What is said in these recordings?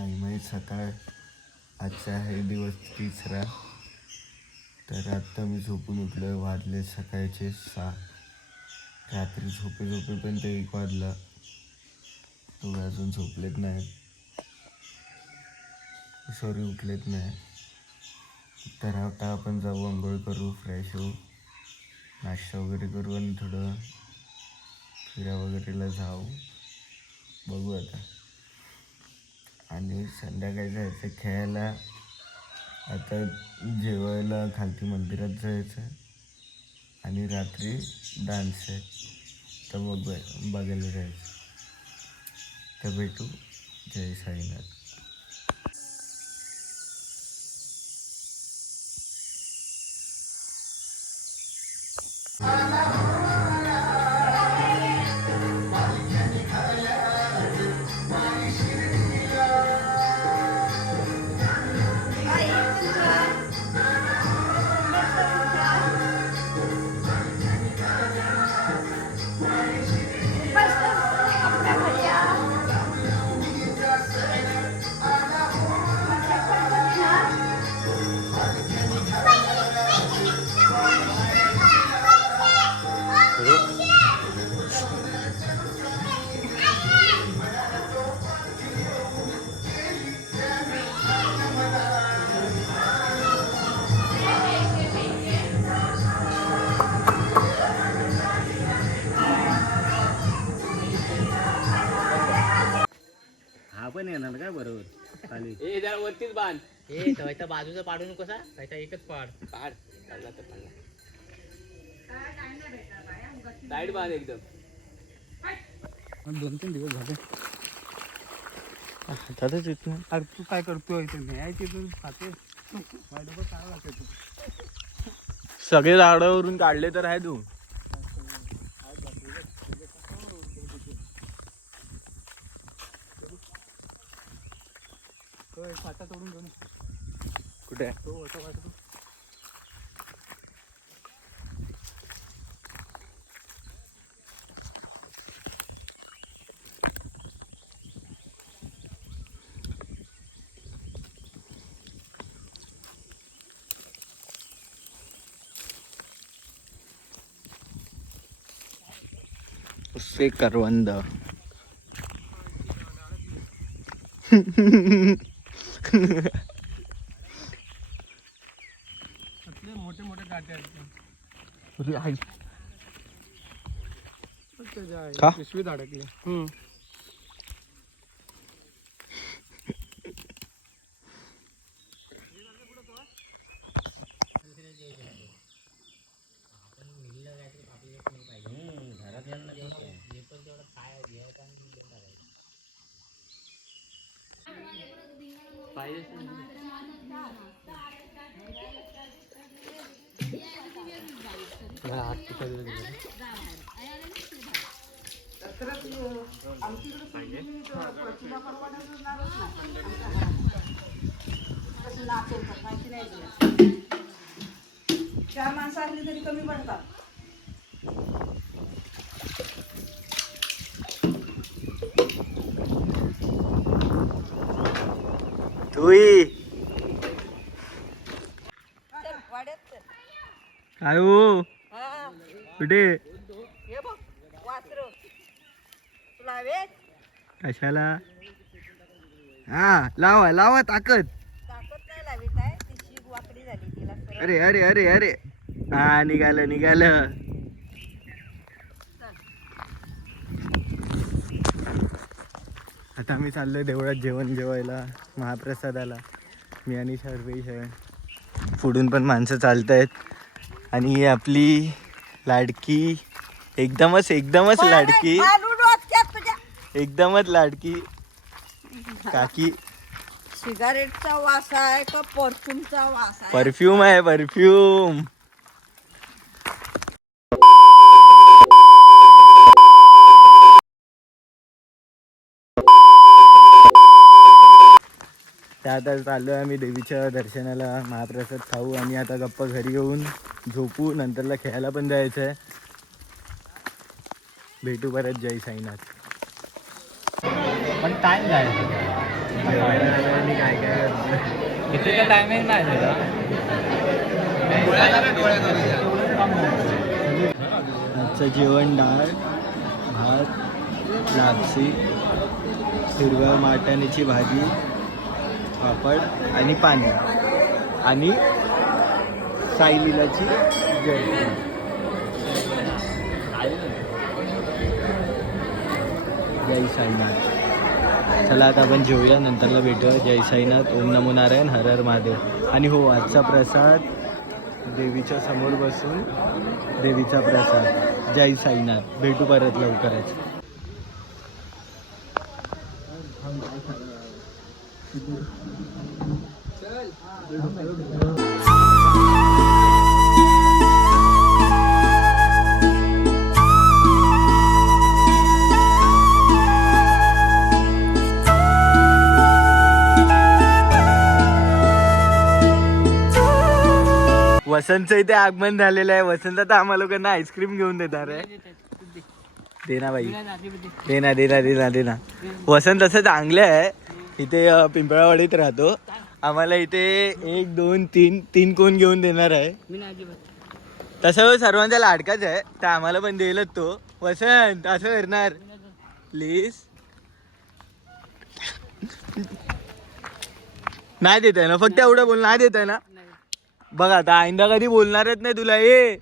Time आहे सकाळ. आजचा आहे दिवस 3रा. तर आत्ता मी झोपून उठलो. वाजले सकाळचे 6. रात्री झोपेपर्यंत 1 वाजला. तो अजून झोपलेत नाही, सॉरी उठलेत नाही. तर आता आपण जाऊ, आंघोळ करू, फ्रेश होऊ, नाश्ता वगैरे करू आणि थोडं फिरा वगैरेला जाऊ. बघू आता. आणि संध्याकाळी जायचं खेळायला. आता जेवायला खालती मंदिरात जायचं आणि रात्री डान्स आहे तर बघायला जायचं. तर भेटू. जय साईनाथ. पण येणार काय बरोबर खाली. ए जरा वरतीच बांध. ए तर बाजूचा पाडू नको सा, त्याचा एकच पाड. काढ काढला तर काढला. साईड बांध एकदम. 2-3 दिवस झाले. हातातच येत नाही. अरे तू काय करतोय ते नाही तिथून खाते माझ्याबरोबर काय लागते तू. सगळे झाडावरून काढले तर आहे तू. फाटा तोडून घेऊन कुठे आहे? तो होता वाटतो. उससे करवंद. मोठे मोठे काटे आहेत. का? पिशवीत अडकली. चार माणसं असली तरी कमी पडतात. तुई काय हो कुठे हे बघ वासरू तुला हवेत. कशाला? हा लावा लावा ताकद. ताकद नाही लावित आहे, ती शीग वाकडी झाली तिला सरळ. अरे अरे अरे अरे हा निघालं निघालं. आता मी चाललोय देवळात जेवण जेवायला, महाप्रसादाला. मी आणि सर्वेश आहे. पुढून पण माणसं चालत आहेत. आणि ही आपली लाडकी, एकदमच लाडकी, आलू डोक्यात तुझ्या. एकदमच लाडकी काकी. सिगारेटचा वास आहे का परफ्यूमचा वास आहे? परफ्यूम आहे परफ्यूम. त्या आता चाललो आहे आम्ही देवीच्या दर्शनाला. महाप्रसाद खाऊ आणि आता गप्पा घरी येऊन झोपू. नंतरला खेळायला पण जायचं आहे. भेटू परत. जय साईनाथ. पण टाइम जायचं. जेवायला आलं आणि काय काय करतो. इथे तर टायमिंग नाही त्याला. आजचं जेवण डाळ भात लापसी हिरव्या वाटाण्याची भाजी पापड आणि पाणी आणि साईलीलाची जय जय साईनाथ. चला आता आपण जेवूया नंतरला भेटूया. जय साईनाथ. ओम नमो नारायण. हर हर महादेव. आणि हो आजचा प्रसाद देवीच्या समोर बसून देवीचा प्रसाद. जय साईनाथ. भेटू परत लवकरच. वसंतचं इथे आगमन झालेलं आहे. वसंत आता आम्हा लोकांना आईस्क्रीम घेऊन देणार आहे. देना बाई, देना देना देना देना. वसंत असं चांगलं आहे. इथे पिंपळावाडीत राहतो. आम्हाला इथे 1 2 3 कोण घेऊन देणार आहे. तसं सर्वांचा लाडकाच आहे तर आम्हाला पण देईलच तो. वसंत असं करणार प्लीज. नाही देत आहे ना, फक्त एवढं बोल. नाही देत आहे ना. बघ आता आईंदा कधी बोलणारच नाही तुला. ये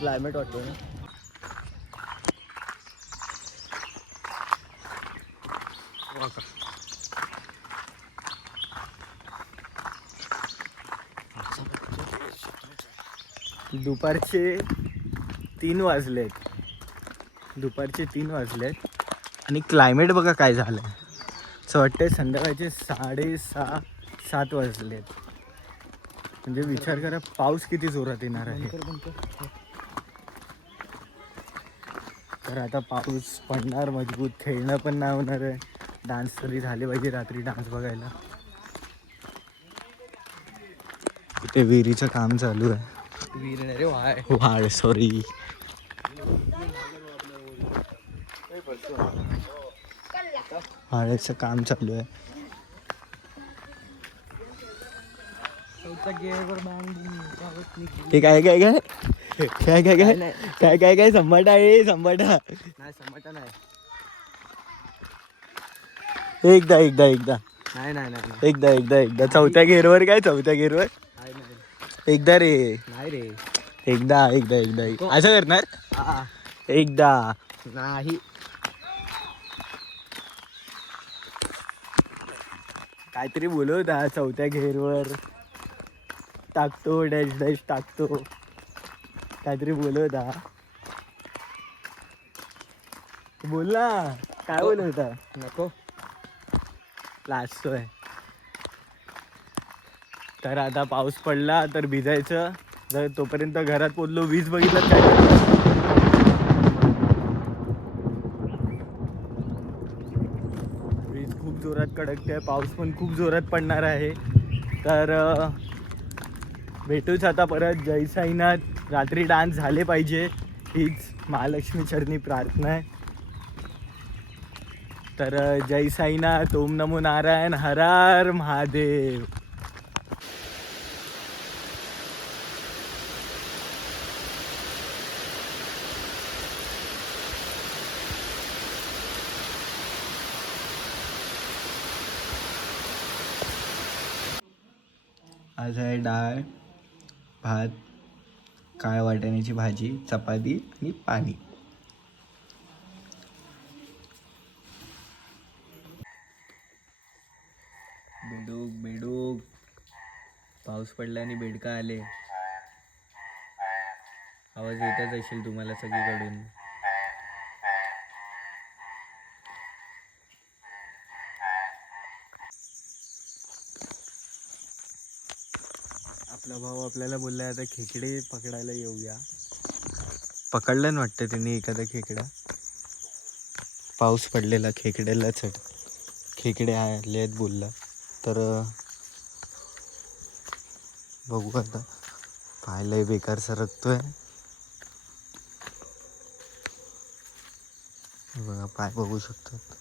क्लायमेट वाटतो ना. दुपारचे 3 वाजलेत. दुपारचे 3 वाजलेत आणि क्लायमेट बघा काय झालं आहे. असं वाटतंय संध्याकाळचे 6:30 7 वाजलेत. म्हणजे विचार करा पाऊस किती जोरात येणार आहे. तर आता पाऊस पडणार मजबूत. खेळणं पण नाही होणार आहे. डान्स तरी झाले पाहिजे रात्री डान्स बघायला. इथे विहिरीचं काम चालू आहे. वाळ सॉरी. वाळ्याचं काम चालू आहे. हे काय काय काय काय काय काय काय काय काय संभाटा आहे. संभाटा नाही समजा नाही. एकदा एकदा एकदा नाही नाही नाही एकदा एकदा एकदा चौथ्या गेअरवर काय चौथ्या गेअरवर एकदा रे. नाही रे. एकदा एकदा एकदा असं करणार. एकदा नाही. काहीतरी बोलवता चौथ्या घेरवर टाकतो डॅश डॅश टाकतो. काहीतरी बोलवता. बोल ना काय बोलवता. नको लाजतोय. तर आता पाऊस पडला तर भिजायचं. जर तोपर्यंत घरात पोचलो वीज बघितलं काय वीज खूप जोरात कडकते. पाऊस पण खूप जोरात पडणार आहे. तर भेटूच आता परत. जय साईनाथ. रात्री डान्स झाले पाहिजे हीच महालक्ष्मी चरणी प्रार्थना आहे. तर जय साईनाथ. ओम नमो नारायण. हर हर महादेव. आज आहे डाळ भात काळ्या वाटाण्याची भाजी चपाती आणि पाणी. बेडूक बेडूक. पाऊस पडला आणि बेडका आले. आवाज येतच असेल तुम्हाला सगळीकडून. आपला भाऊ आपल्याला बोललाय आता खेकडे पकडायला येऊया. पकडलं ना वाटतं त्यांनी एखादा खेकडा. पाऊस पडलेला खेकड्याला चढ खेकडे आले आहेत बोलला. तर बघू आता. पाहायलाही बेकार सरकतोय. बघा पाय बघू शकतात.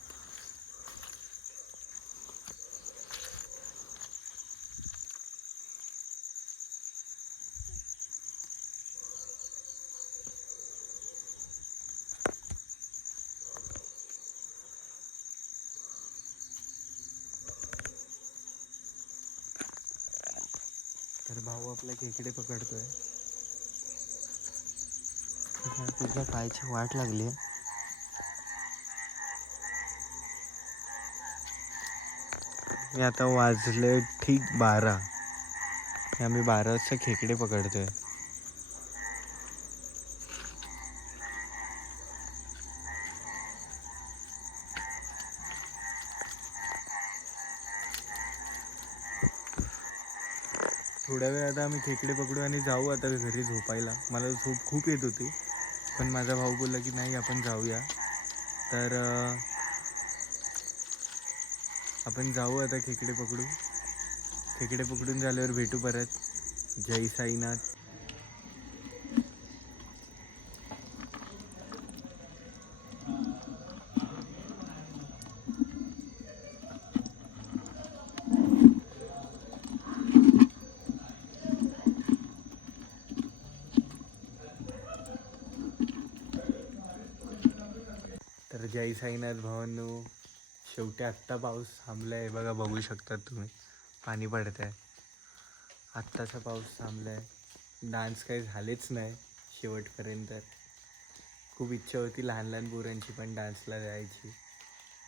तर भाऊ आपला खेकडे पकडतोय. तुझ्या पायाची वाट लागली आहे. मी आता वाजले ठीक 12. आम्ही 12 वाजता खेकडे पकडतोय. थोड्या वेळ आता आम्ही खेकडे पकडू आणि जाऊ आता घरी झोपायला. मला झोप खूप येत होती, पण माझा भाऊ बोलला की नाही आपण जाऊया. तर आपण जाऊ आता खेकडे पकडू. खेकडे पकडून झाल्यावर भेटू परत. जय साईनाथ. तर जय साईनाथ भावांनो, शेवटी आत्ता पाऊस थांबला आहे. बघा बघू शकतात तुम्ही, पाणी पडत आहे. आत्ताचा पाऊस थांबला आहे. डान्स काही झालेच नाही शेवटपर्यंत. खूप इच्छा होती लहान लहान पोरांची पण डान्सला जायची,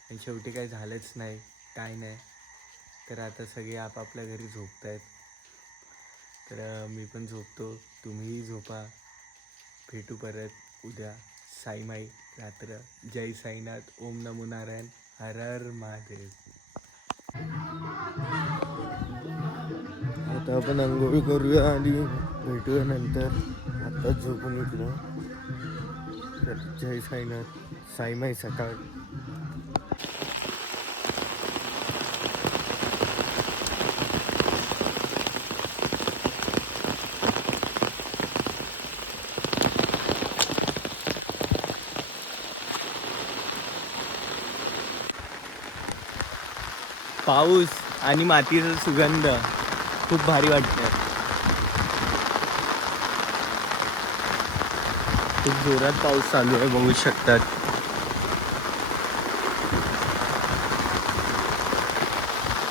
आणि शेवटी काही झालंच नाही, काय नाही. तर आता सगळे आपापल्या घरी झोपत आहेत. तर मी पण झोपतो, तुम्हीही झोपा. भेटू परत उद्या. साईमाई रात्र. जय साईनाथ. ओम नमो नारायण. हर हर महादेव. आता आपण अंघोळ करूया आणि भेटूया नंतर. आत्ताच झोपून उठलो. तर जय साईनाथ. साईमाई सकाळ. पाऊस आणि मातीचा सुगंध खूप भारी वाटतं. खूप जोरात पाऊस चालू आहे, बघू शकतात.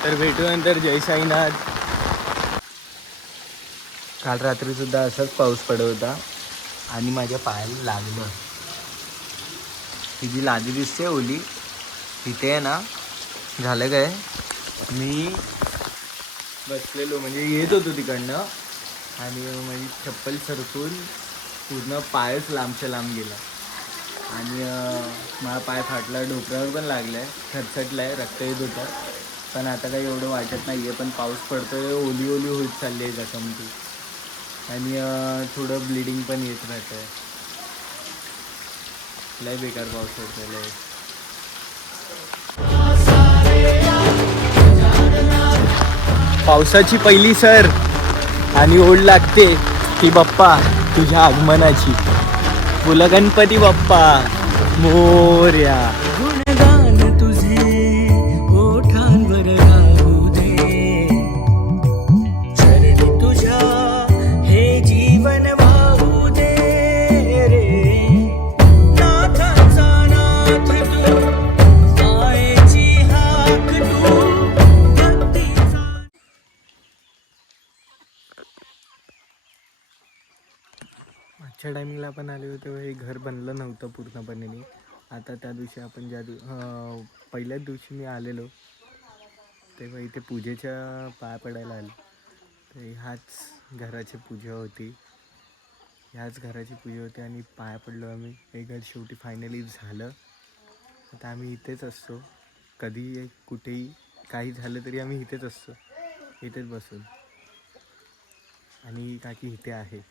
तर भेटू नंतर. जय साईनाथ. काल रात्री सुद्धा असाच पाऊस पडत होता आणि माझ्या पायाला लागलं. ती जी लादी दिसते ओली, तिथे आहे ना, झालं काय, मी बसलेलो म्हणजे येत होतो तिकडनं आणि माझी चप्पल सरकून पूर्ण पायच लांबच्या लांब गेला आणि माझा पाय फाटला. डोक्यावर पण लागला आहे, खरचटला आहे, रक्त येत होतं. पण आता काही एवढं वाटत नाही आहे. पण पाऊस पडतो आहे, ओली ओली होत चालली आहे जखमती आणि थोडं ब्लिडिंग पण येत राहतं आहे. लय बेकार पाऊस होतो आहे. पावसाची पहिली सर आणि ओढ लागते की बाप्पा तुझ्या आगमनाची. बोला गणपती बाप्पा मोरया. गुणगान तुझे ओठांवर गाऊ दे, चरणी तुझ्या हे जीवन वाहू दे रे. नाथाचा नाथ तू, आईची हाक तू. मागच्या टायमिंगला आपण आले होते तेव्हा हे घर बनलं नव्हतं पूर्णपणे. आता त्या दिवशी आपण पहिल्याच दिवशी मी आलेलो तेव्हा इथे पूजेच्या पाया पडायला आलो. तर ह्याच घराची पूजा होती. आणि पाया पडलो आम्ही. हे घर शेवटी फायनली झालं. आता आम्ही इथेच असतो, कधी कुठेही काही झालं तरी आम्ही इथेच असतो, इथेच बसून. आणि काकी इथे आहे.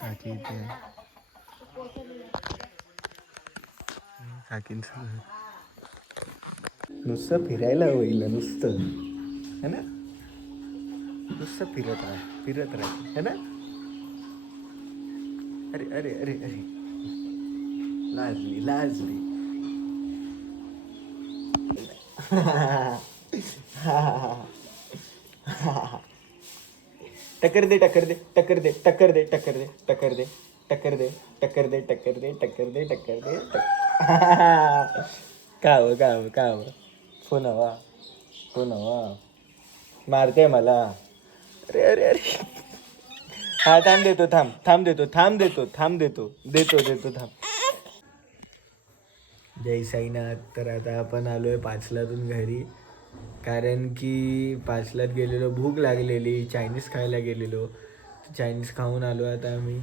काकी इथे आहे. काकींचं घर. नुसतं फिरायला होईल नुसतं है ना, नुसतं फिरत राहा है ना. अरे अरे अरे अरे लाजली टक्कर दे टक्कर दे टक्कर दे टक्कर दे टक्कर दे टक्कर दे टक्कर दे टक्कर दे टक्कर दे टक्कर दे टक्कर दे काव फोन हवा मारते मला. अरे अरे अरे हा थांब देतो जय साईनाथ. तर आता आपण आलोय पाचलातून घरी, कारण की पाचलात गेलेलो, भूक लागलेली, चायनीज खायला गेलेलो, चायनीज खाऊन आलो आता आम्ही.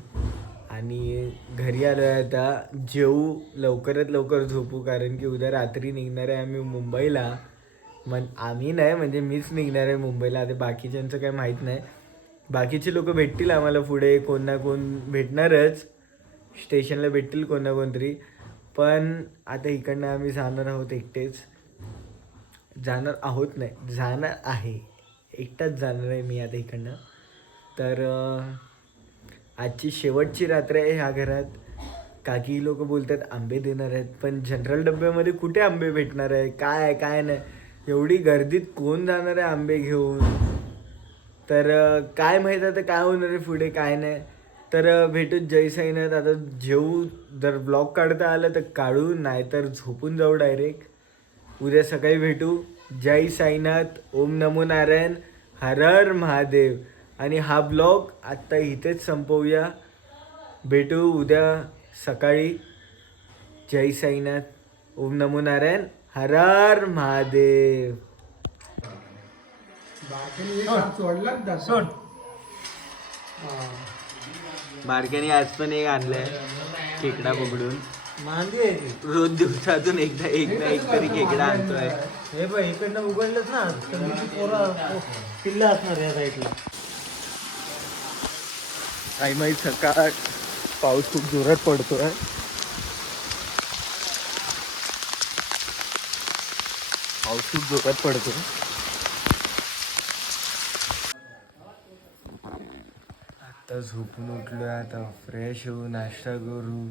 आणि घरी आलो आहे आता, जेवू, लवकरात लवकर झोपू, कारण की उद्या रात्री निघणार आहे आम्ही मुंबईला. आम्ही नाही म्हणजे मीच निघणार आहे मुंबईला. आता बाकीच्यांचं काही माहीत नाही, बाकीचे लोक भेटतील आम्हाला पुढे, कोण ना कोण भेटणारच, स्टेशनला भेटतील कोण ना कोणतरी. पण आता इकडनं आम्ही जाणार आहोत एकटेच, जाणार आहे एकटाच जाणार आहे मी आता इकडनं. तर आजची शेवटची रात्र आहे ह्या घरात. काकी लोक बोलतात आंबे देणार आहेत, पण जनरल डब्यामध्ये कुठे आंबे भेटणार आहे, काय नाही, एवढी गर्दीत कोण जाणार आहे आंबे घेऊन. तर काय माहीत आता काय होणार आहे पुढे, काय नाही. तर भेटू जय साईनाथ. आता जेवू, जर ब्लॉग काढता आलं तर काढू, नाहीतर झोपून जाऊ डायरेक्ट. उद्या सकाळी भेटू. जय साईनाथ, ओम नमो नारायण, हर हर महादेव. आणि हा ब्लॉग आत्ता इथेच संपवूया. भेटू उद्या सकाळी. जय साईनाथ, ओम नमो नारायण, हर हर महादेव. बारक्याने आज पण एक आणलंय खेकडा पकडून. रोज दिवसातून एकदा एक तरी खेकडा आणतोय. हे बघ इकडनं उघडलंच ना, किल्ला असणार या साईडला. काही माहीत सकाळ पाऊस खूप जोरात पडतोय. आता झोपून उठलो, आता फ्रेश होऊ, नाश्ता करू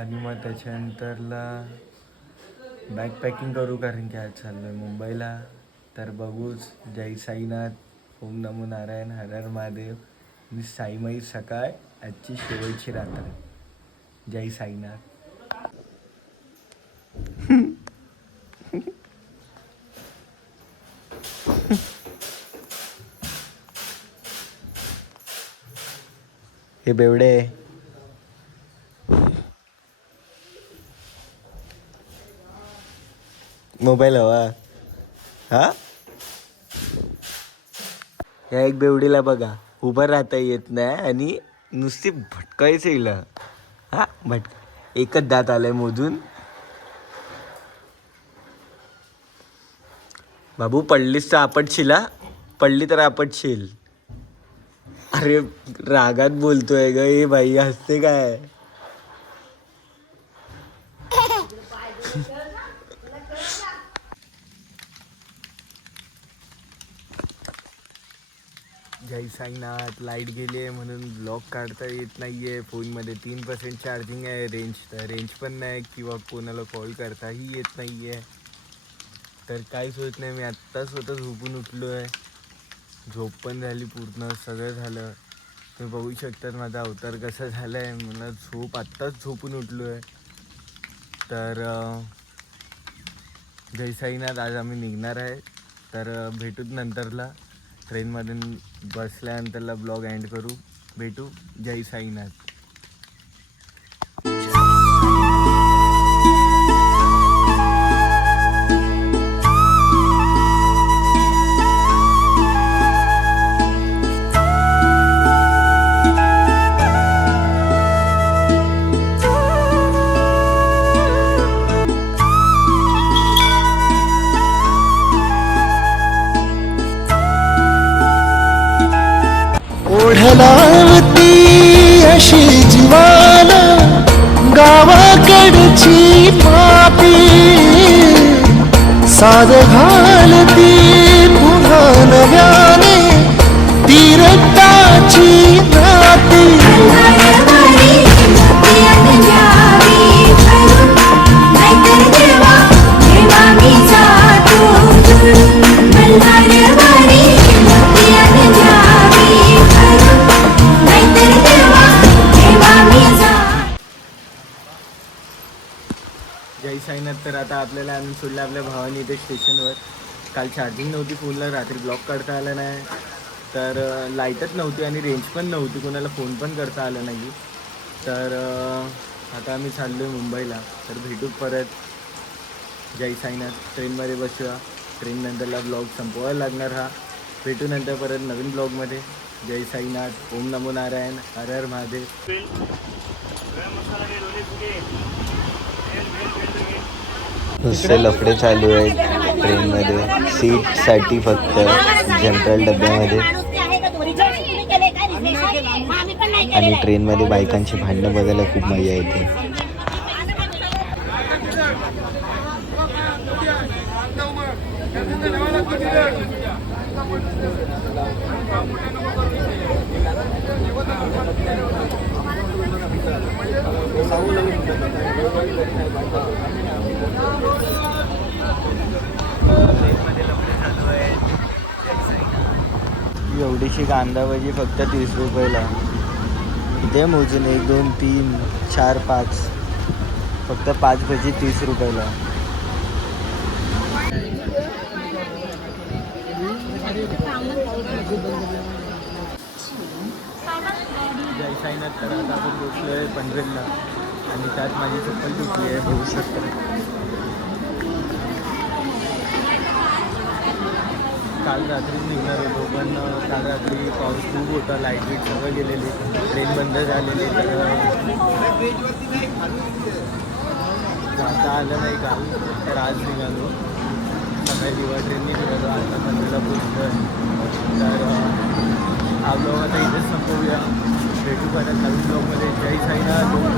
आणि मग त्याच्यानंतरला बॅग पॅकिंग करू, कारण की आज चाललोय मुंबईला. तर बघूच. जय साईनाथ, ओम नमो नारायण, हर हर महादेव. आणि साईमयी सकाळ, आजची शेवटची रात्र. जय साईनाथ. हे बेवडे मोबाईल हवा हा. या एक बेवडीला बघा, उभं राहता येत नाही आणि नुसती भटकायचं हिला. हा एकच दात आलाय मोजून. बाबू पडलीस तर आपटशील, पडली तर आपटशील. अरे रागात बोलतोय ग हे बाई, हसते काय. जय साईनाथ. लाईट गेली आहे म्हणून ब्लॉग काढता येत नाही आहे. फोनमध्ये 3% चार्जिंग आहे. रेंज पण नाही, किंवा कोणाला कॉल करताही येत नाही आहे. तर काहीच होत नाही. मी आत्ता स्वतः झोपून उठलो आहे, झोप पण झाली पूर्ण, सगळं झालं. तुम्ही बघू शकतात माझा अवतार कसा झाला आहे. मला आत्ताच झोपून उठलो आहे. तर जय साईनाथ. आज आम्ही निघणार आहे, तर भेटूच नंतरला. ट्रेनमध्ये बसल्यानंतरला ब्लॉग एंड करू. भेटू. जय साईनाथ. ओढल लावती अशी जीवाला गावाकडची माती साध घालती पुन्हा नव्याने ती रक्ताची नाती जय साईनाथ. तर आता आपल्याला आम्ही सोडलं आपल्या भावानी इथे स्टेशनवर. काल चार्जिंग नव्हती फुलला, रात्री ब्लॉक काढता आला नाही, तर लाईटच नव्हती आणि रेंज पण नव्हती, कोणाला फोन पण करता आला नाही. तर आता आम्ही चाललो आहे मुंबईला. तर भेटू परत. जय साईनाथ. ट्रेनमध्ये बसूया. ट्रेन नंतरला ब्लॉग संपवायला लागणार हा. भेटू नंतर परत नवीन ब्लॉगमध्ये. जय साईनाथ. ओम नमो नारायण. हर हर महादेव. नुसते लफडे चालू आहेत ट्रेनमध्ये. सीटसाठी फक्त जनरल डब्यामध्ये. आणि ट्रेनमध्ये बायकांची भांडणं बघायला खूप मजा येते. एवढीशी कांदा भाजी फक्त 30 रुपयाला. इथे मोजून 1 2 3 4 5 फक्त 5 भजी 30 रुपयाला. जय साईनाथ. तर आता आपण पोचलो आहे पनवेलला आणि त्यात माझी चप्पल तुटली आहे, बघू शकता. काल रात्री निघणार होतो, पण काल रात्री पाऊस खूप होता, लाईट बीट सगळं गेलेली, ट्रेन बंद झालेली. तर जाता आलं नाही काल, तर आज निघालो. सकाळी दिवा ट्रेनने निघालो, आता पनवेलला पोचलो आहे. तर हा ब्लॉग आता इथेच संपवूया. भेटू परत नवीन ब्लॉगमध्ये. जय साईनाथ.